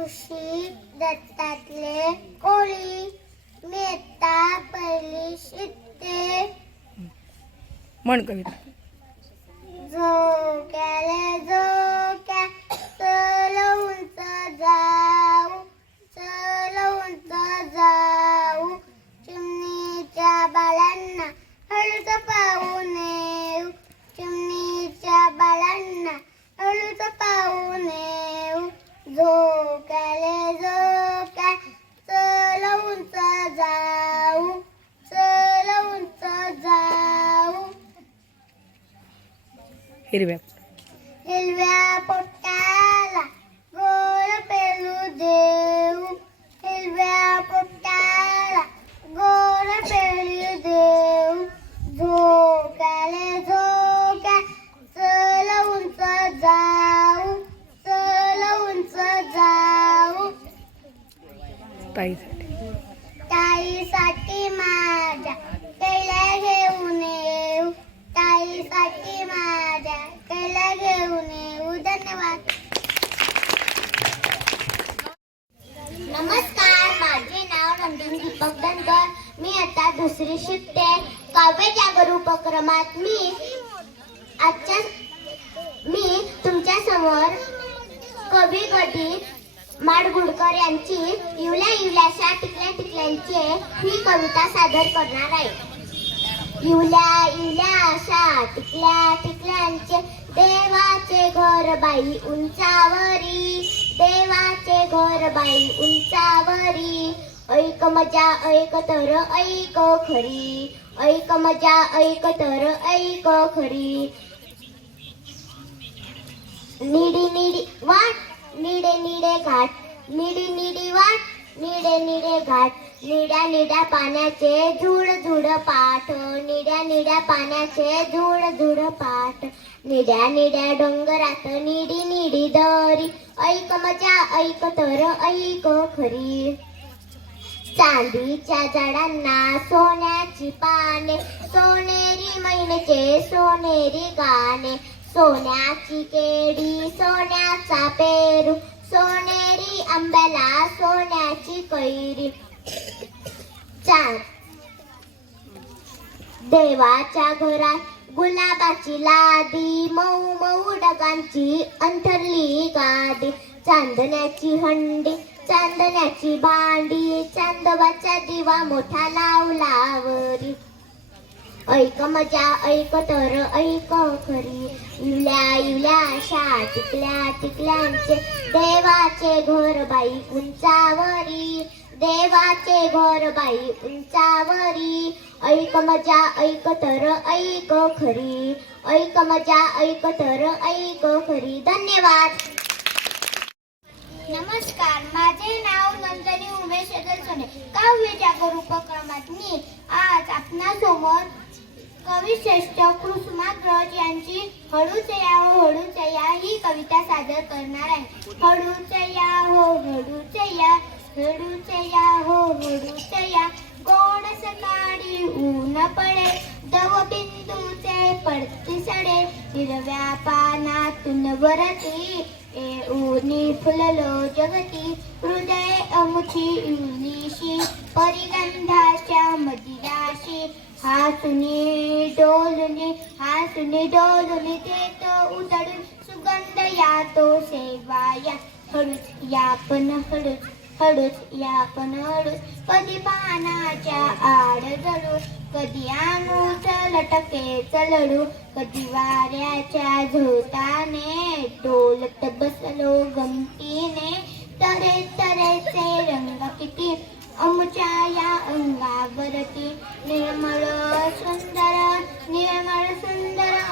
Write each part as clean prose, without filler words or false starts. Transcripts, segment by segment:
ऋषी दत्तातले कोळी मेता पहिली शिट्टे म्हण कविता. झोक्याले झोक्या चल उंच जाऊ चल उंच जाऊ चिमणीच्या बाळांना हळूच पाहून येऊ चिमणीच्या बाळांना हळूच पाहून येऊ झोक्याले झोक्या चल उंच जाऊ चल उंच जाऊ हिरव्या हिरव्या पोटाला गोड पेरू देऊ हिरव्या पोटाला गोड पेरू देऊ झोक्याले झोक्या चल उंच जाऊ चल उंच जाऊ ताईसाठी. ताईसाठी माझ्या कैला घेऊन येऊ ताईसाठी माझ्या कैला घेऊन येऊ. धन्यवाद. नमस्कार, माझे नाव नंदिनी दीपक धनगर. मी आता दुसरी शिकते. काव्य जागर उपक्रमात मी तुमच्या समोर कवी गटी माडगुळकर यांची इवल्या इवल्याशा टिकल्या टिकल्यांचे ही कविता सादर करणार आहे. इवल्या इवल्याशा टिकल्या टिकल्यांचे देवाचे घर बाई उंचावरी देवाचे घर बाई उंचावरी ऐक मजा ऐक तर ऐक खरी ऐक मजा ऐक तर ऐक खरी निडी निडी वाट निडे निडे घाट निडी निडी वाट निडे निडे घाट निड्या निड्या पाण्याचे झुड झुड पाठ निड्या निड्या पाण्याचे झुड झुड पाठ निड्या निड्या डोंगरात निडी निडी दरी ऐक मजा ऐक तर ऐक खरी चांदीच्या झाडांना सोन्याची पाने सोनेरी मैनेचे सोनेरी गाणे सोन्याची केळी सोन्याचा पेरू सोनेरी आंब्याला सोन्याची कैरी देवाच्या घरात गुलाबाची लादी मऊ मऊ डगांची अंथरली गादी चांदण्याची हंडी चांदण्याची भांडी चांदोबाचा दिवा मोठा लावलावरी ऐक मजा ऐक तर ऐक खरी इवल्या इवल्याशा टिकल्या टिकल्यांचे देवाचे घर बाई उंचावरी देवाचे घर बाई उंचावरी ऐक मजा ऐक तर ऐक खरी ऐक मजा ऐक तर ऐक खरी. धन्यवाद. नमस्कार, माझे नाव नंदिनी उमेश सोने. काव्य जागर उपक्रमात मी आज आपणासमोर कविश्रेष्ठ कुसुमाग्रज यांची हळूच या हो हळूच या ही कविता सादर करणार आहे. हळूच या हो हळूच या हळूच या हो हळूच या गोड सकाळी ऊन पडे दव बिंदूचे पडती सडे हिरव्या पानातून वरती ऊनी फुललो जगती हृदय अमुची इवलीशी परिगंधाच्या मदिराशी हासुनी डोलुनी देतो उजळून सुगंध यातो सेवाया हळूच यापन हळूच हळूच यापन हळूच कधी पानाच्या आड जळू कधी आणूच लटकेच लढू कधी वाऱ्याच्या झोताने डोलत बसलो गमतीने तरे तरेचे रंग किती अमुच्या या अंगावरती निर्मळ सुंदर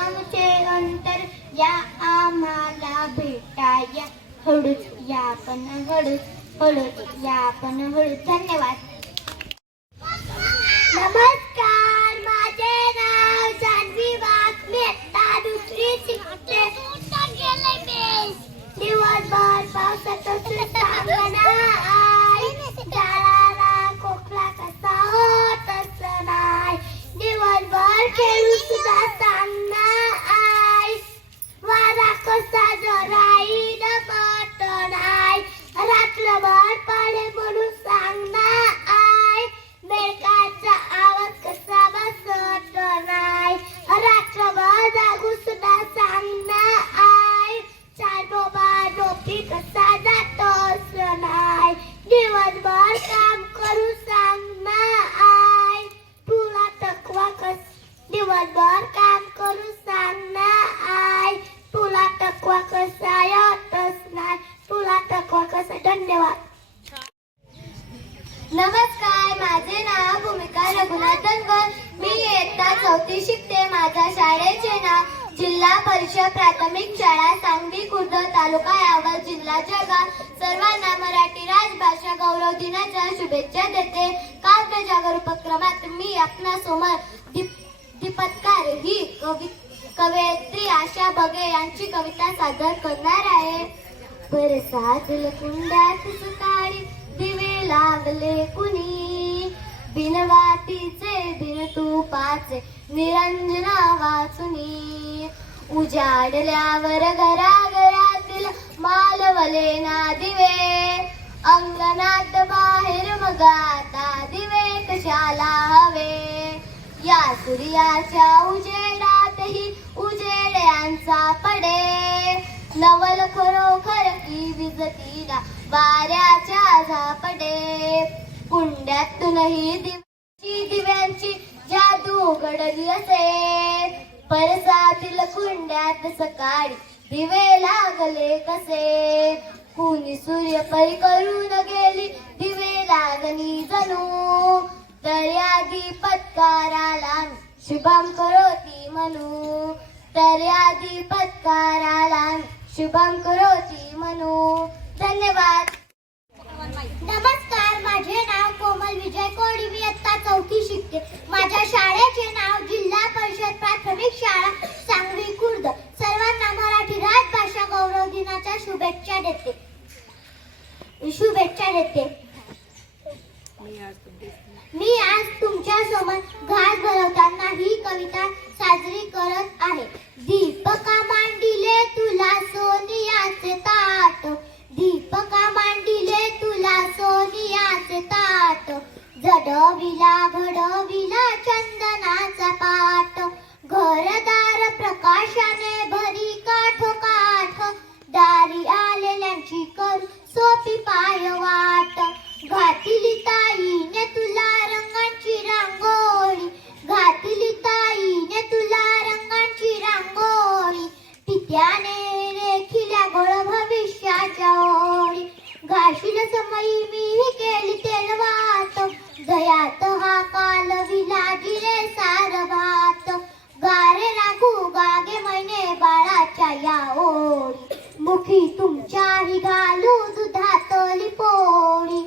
अमुचे अंतर या आम्हाला भेटाया हळूच यापन हळूच हळूच यापन हळूच. धन्यवाद. नमस्कार, माझे नाव जान्हवी वाघ. मी आता दुसरी शिकते. दिवसभर पावसातच सांगना आई झाडाला खोकला कसा होतच नाही दिवसभर खेळू सुद्धा सांगना आई वारा कसा जराई दमत नाही रात्र धनगर. मी इयत्ता 4थी शिकते. माझ्या शाळेचे नाव जिल्हा परिषद प्राथमिक शाळा सांगवी खुर्द तालुका यावल जिल्हा जळगाव. सर्वांना मराठी राजभाषा गौरव दिनाच्या शुभेच्छा देते. काव्य जागर उपक्रमात मी आपणासमोर दीपत्कार ही कवयित्री आशा बगे यांची कविता सादर करणार आहे. बरसातील कुंड्यात सकाळी दिवे लागले कुणी, बिनवातीचे बिन तुपाचे निरंजना वाचुनी. उजाडल्यावर घराघरातील मालवले ना दिवे, अंगणात बाहेर मग आता दिवे कशाला हवे. या सूर्याच्या उजेडातही उजेड्यांचा पडे, नवल खरोखर की विजती ना वाऱ्याच्या झापडे. कुंड्यातूनही दिव्यांची जादू घडली असे, परसातील कुंड्यात सकाळी दिवे लागले कसे. कुणी सूर्य परी करून गेली दिवे लागणी जणू, तर या दीपत्काराला शुभम करोती म्हणू, तर या दीपत्काराला शुभम करोती म्हणू. धन्यवाद. नमस्कार, माझे नाव कोमल विजय कोडी. मी इयत्ता 4थी शिकते. माझ्या शाळेचे नाव जिल्हा परिषद प्राथमिक शाळा सांगवी खुर्द. सर्वांना मराठी राजभाषा गौरव दिनाच्या शुभेच्छा देते. मी आज तुमच्या समोर घास भरवताना ही कविता साजरी करत आहे. दीपका मांडिले तुला सोनियाचे ताट, दीपका मांडिले तुला सोनियाचे ताट, जडविला घडविला चंदनाचा पाट, घरदार प्रकाशाने भरी काठ, दारी आलेल्यांची कर सोपी पाय वाट. घातली ताईने तुला रंगांची रांगोळी, घातली ताईने तुला रंगांची रांगोळी, पित्याने रेखिल्या गोळ भविष्याच्या ओळी. घाशील समयी मी केली तेलवात, दयात हा काल विलाजी रे सार भात. गारे राखू गागे महिने बाळाच्या या ओळी, मुखी तुमच्याही घालू दुधातली पोळी.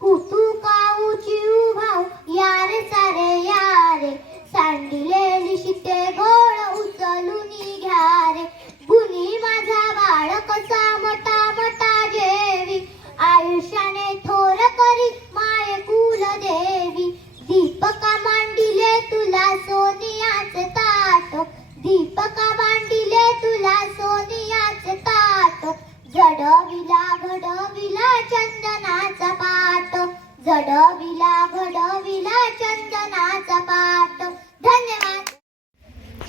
कुतू काऊ चिऊ भाऊ यारे सारे यारे, सांडिलेली शिते गोळ उचलून घ्या रे. गुणी माझा बाळ कसा मोठा मोठा जेवी, आयुष्याने थोर करी माय कुल देवी. दीपका मांडिले तुला सोनियाचे ताट, दीपका मांडिले तुला सोनियाचे ताट, जडविला घडविला चंदनाचा पाट, जडविला घडविला चंदनाचा पाट. धन्यवाद.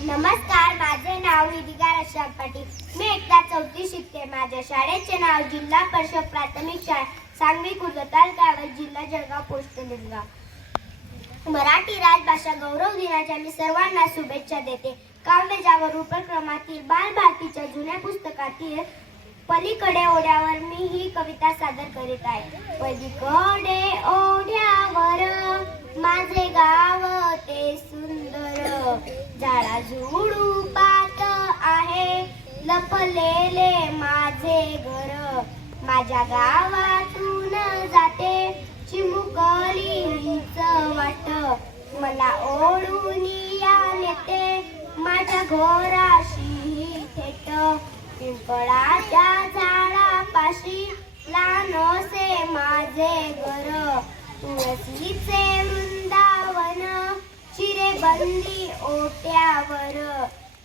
नमस्कार, माझे नाव विधिका रशाद पाटील. मी इयत्ता 4थी शिकते. माझ्या शाळेचे नाव जिल्हा परिषद प्राथमिक शाळा सांगवी खुर्द तालुका जिल्हा जळगाव पोस्ट निलगाव. मराठी राजभाषा गौरव दिनाच्या मी सर्वांना शुभेच्छा देते. काव्य जागर उपक्रमातील बालभारतीच्या जुन्या पुस्तकातील पलीकडे ओढ्यावर मी ही कविता सादर करीत आहे. पलीकडे ओढ्यावर माझे गाव ते सुंदर, झाडा झुडुपात आहे लपलेले माझे घर. माझ्या गावातून जाते चिमुकलीच वाट, मला ओढून या नेते माझ्या घोराशी थेट. पिंपळाच्या झाडापाशी लहानसे माझे घर, तुळशीचे वृंदावन चिरेबंदी ओट्यावर.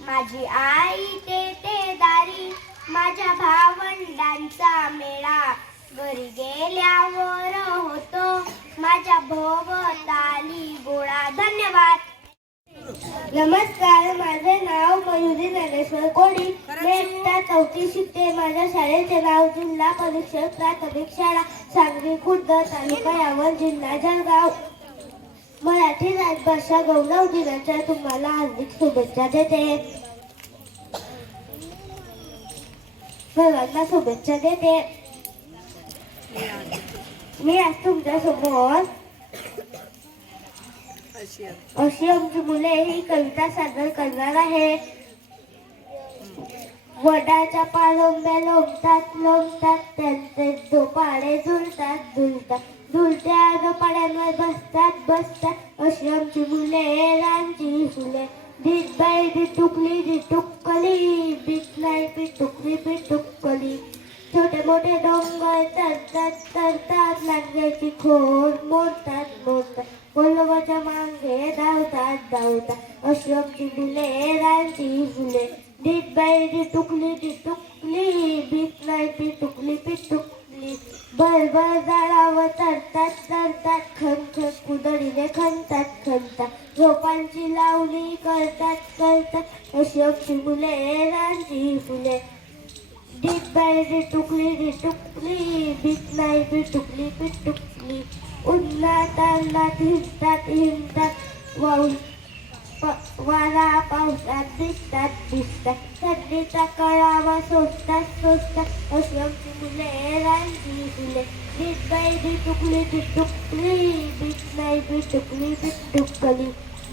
माझी आई ते दारी माझ्या भावंडांचा मेळा, घरी गेल्यावर होतो माझ्या भोवताली गोळा. धन्यवाद. नमस्कार, माझे नाव मयुरी ज्ञानेश्वर कोडी. मी इयत्ता 4थी शिकते. माझ्या शाळेचे नाव जिल्हा परिषद प्राथमिक शाळा सांगवी खुर्द तालुका यावल जिल्हा जळगाव. मराठी राजभाषा गौरव दिनाच्या तुम्हाला हार्दिक शुभेच्छा देते. सर्वांना शुभेच्छा देते. मी आज तुमच्या समोर अशी आमची मुले ही कविता सादर करणार आहे. वडाच्या पालोंब्या लोंबतात लोंबतात, त्यांचे झोपाळे झुलतात झुलतात, झुलत्या झोपाळ्यांवर बसतात बसतात, अशी आमची मुले रांची फुले. धीट बाई धिटुकली धिटुकली, भीत नाही पिटुकली पिटुकली. छोटे मोठे डोंगर तरतात तरतात, लांडग्याची खोड मोडतात मोडतात, कोल्हाच्या मागे धावतात धावतात, अशी आमची मुले रांची फुले. धीट बाई धिटुकली धिटुकली, भीत नाही पिटुकली पिटुकली. भरभर झाडावर तरतात तरतात, खन खन कुदळीने खणतात खणतात, झोपांची लावणी करतात करतात, अशी आमची मुले रांची फुले. धीट बाई धिटुकली, भीत नाही पिटुकली पिटुकली. उन्हात अन्नात हिंडतात हिंडतात, वाहून वारा पावसात दिसतात दिसतात, थंडीचा कळावा सोसतात सोसतात, अशी आमची मुले रांची फुले. धीट बाई धिटुकली, भीत नाही पिटुकली पिटुकली.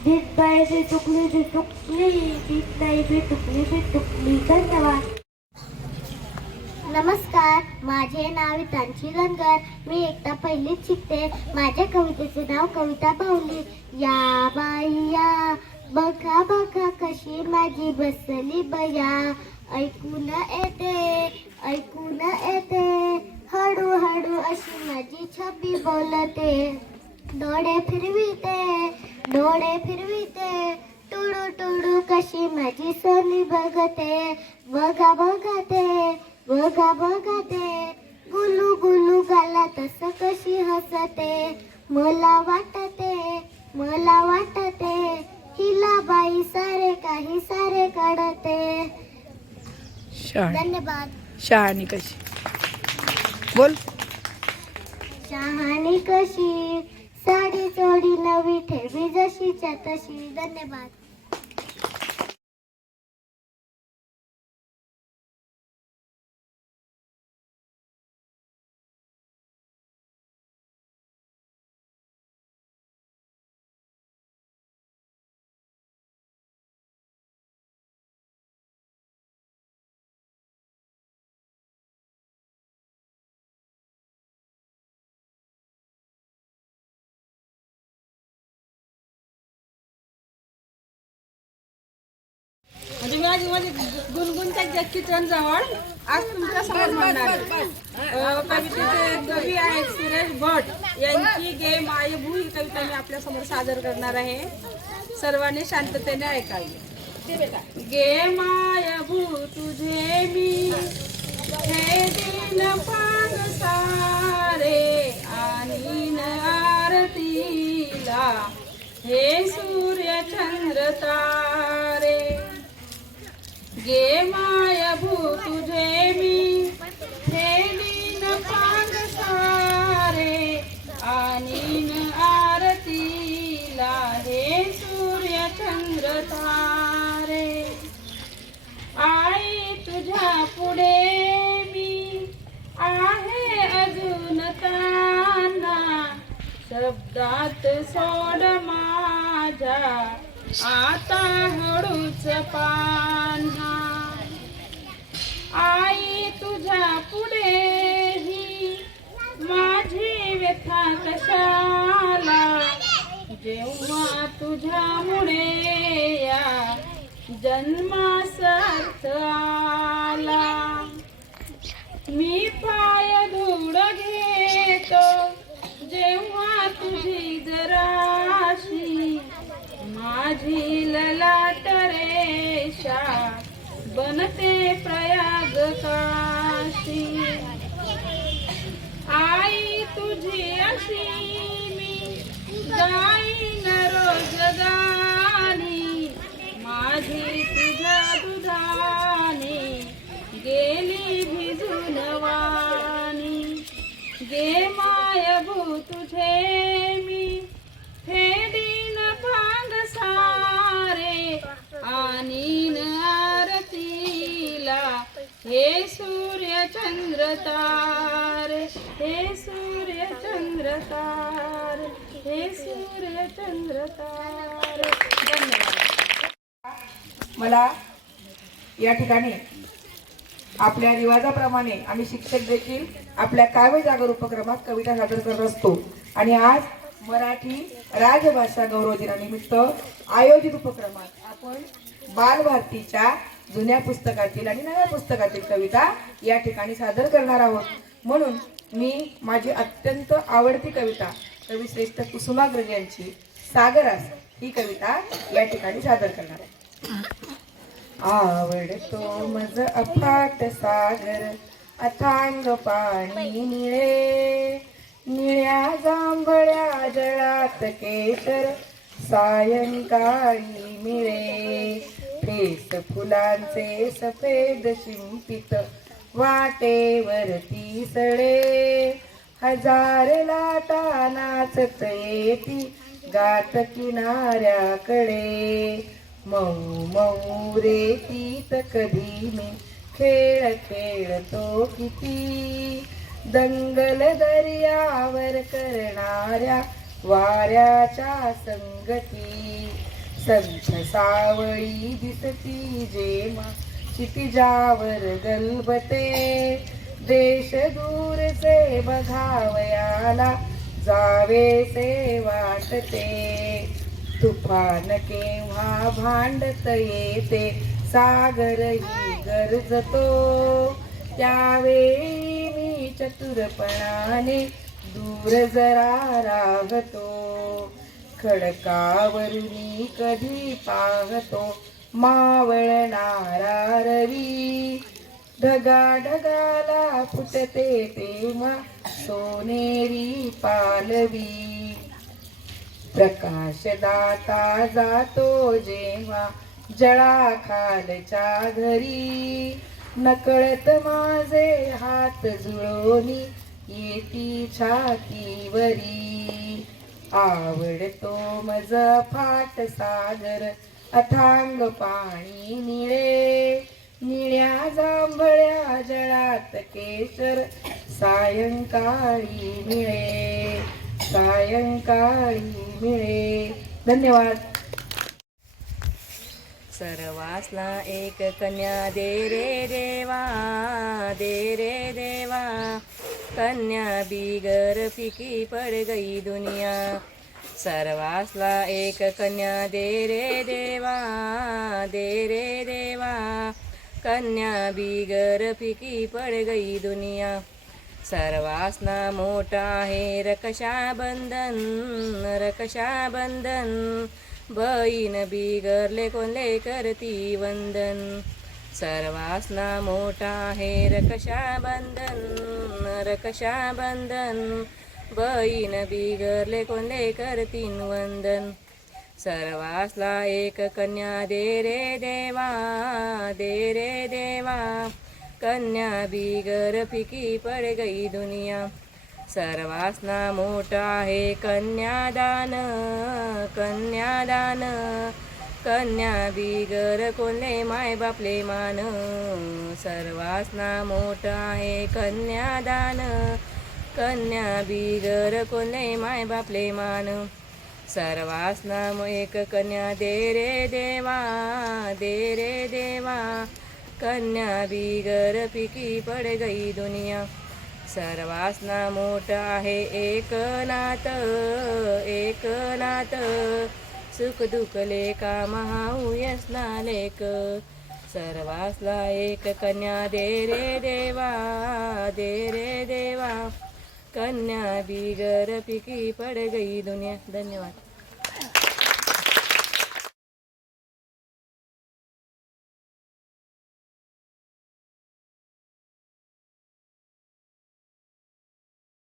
धीट बाई धिटुकली, भीत नाही पिटुकली पिटुकली. धन्यवाद. नमस्कार, माझे नाव वितांशी धनगर. मी एकटा पहिलीत शिकते. माझ्या कवितेचे नाव कविता बाहुली. या बाई बघा बघा कशी माझी बसली बया, ऐकून येते हळू हळू अशी माझी छबी बोलते. डोळे फिरविते टुडू टुडू कशी माझी सोनी बघते. बघा बघते गुलू गुलू गाला तस कशी हसते. मला वाटते हिला बाई सारे काही सारे कळते. धन्यवाद. शहाणी कशी बोल. शहाणी कशी साडी चोडी नवी ठेवी जशीच्या तशी. धन्यवाद. म्हणजे गुणगुणच्या चित्रण जवळ आज तुमच्या समोर मांडणार कवितेचे कवी आहेत सुरेश भट यांची गे मायभू ही कविता मी आपल्या समोर सादर करणार आहे. सर्वांनी शांततेने ऐकावी. गे मायभू तुझे मी हे दिन पान सारे, आणि आरतीला हे सूर्य चंद्र तारे. गे मायभू तुझे मी हे दिन पान सारे, आणि आरतीला हे सूर्य चंद्र तारे. आई तुझ्या पुढे मी आहे अजून ताना, शब्दात सोड माझ्या आता हळूच पान्हा. आई तुझ्या पुढेही माझी व्यथा कशाला, जेव्हा तुझ्यामुळे या जन्मास अर्थ आला. मी पाय धूळ घेतो जेव्हा तुझी जराशी, माझी ललाट रेषा बनते प्रयाग काशी. आई तुझी अशी मी जाईन रोज गाणी, माझी तुझ्या दुधाने गेली भिजून वाणी. गे मायभू तुझे मी हे दिन भांग सारे, आणि आरतीला हे सूर्य चंद्र तारे, हे सूर्य चंद्र तारे, हे सूर्य सूर्यचंद्र तारे. धन्यवाद. मला या ठिकाणी आपल्या रिवाजाप्रमाणे आम्ही शिक्षक देखील आपल्या काव्य जागर उपक्रमात कविता सादर करत असतो आणि आज मराठी राजभाषा गौरव दिनानिमित्त आयोजित उपक्रमात आपण बालभारतीच्या जुन्या पुस्तकातील आणि नव्या पुस्तकातील कविता या ठिकाणी सादर करणार आहोत. म्हणून मी माझी अत्यंत आवडती कविता कविश्रेष्ठ कुसुमाग्रज यांची सागरास ही कविता या ठिकाणी सादर करणार आहे. आवडतो मज अफाट सागर अथांग पाणी निळे, निळ्या जांभळ्या जळात केशर सायंकाळी मिळे, फेस फुलांचे सफेद शिंपित वाटेवरती सडे, हजार लाटा नाचत येती गात किनाऱ्याकडे, मऊ मऊ रेतीत कधी मी खेळ खेळतो किती, दंगल दर्यावर करणाऱ्या वाऱ्याच्या संगती, संथ सावळी दिसती जेव्हा क्षितिजावर गलबते, देश दूरचे बघावयाला जावेसे वाटते, तुफान केव्हा भांडत येते सागरही गरजतो, त्यावेळी मी चतुरपणाने दूर जरा राहतो, खडकावरुनी कधी पाहतो मावळणारा रवी, ढगा ढगाला फुटते तेव्हा सोनेरी पालवी, प्रकाश दाता जातो जेव्हा जळाखालच्या घरी, नकळत माझे हात जुळवणी येती छातीवरी, आवडतो मज फाट सागर अथांग पाणी निळे, निळ्या जांभळ्या जळात केशर सायंकाळी मिळे, सायंकाळी मिळे. धन्यवाद. सर्वासना एक कन्या दे रे देवा, दे रे देवा, कन्या बिगर फिकी पड़ गई दुनिया, सर्वासला एक कन्या दे रे देवा, दे रे देवा, कन्या बिगर फिकी पड़ गई दुनिया, सर्वासना मोठा है रक्षाबंधन, रक्षाबंधन, बहीण बिगरले कोणले करती वंदन, सर्वासना मोठा है रक्षाबंधन, रक्षाबंधन, बहीण बिगरले कोणले करतीन वंदन, सर्वासला एक कन्या दे रे देवा, दे रे देवा, कन्या बिगर फिकी पड़ गई दुनिया, सर्वासना मोठा है कन्यादान, कन्यादान, कन्या बिगर कोणले माय बापले मान, सर्वासना मोठा है कन्यादान, कन्या बिगर कोणले माय बापले मान, सर्वासना एक कन्या दे रे देवा, दे रे देवा, कन्या बिगर फिकी पड़ गई दुनिया, सर्वासना मोठा है एक नात, एक नात, सुख दुख लेका महाउयसना लेक, सर्वासला एक कन्या दे रे देवा, दे रे देवा, कन्या बिगर फिकी पड़ गई दुनिया. धन्यवाद.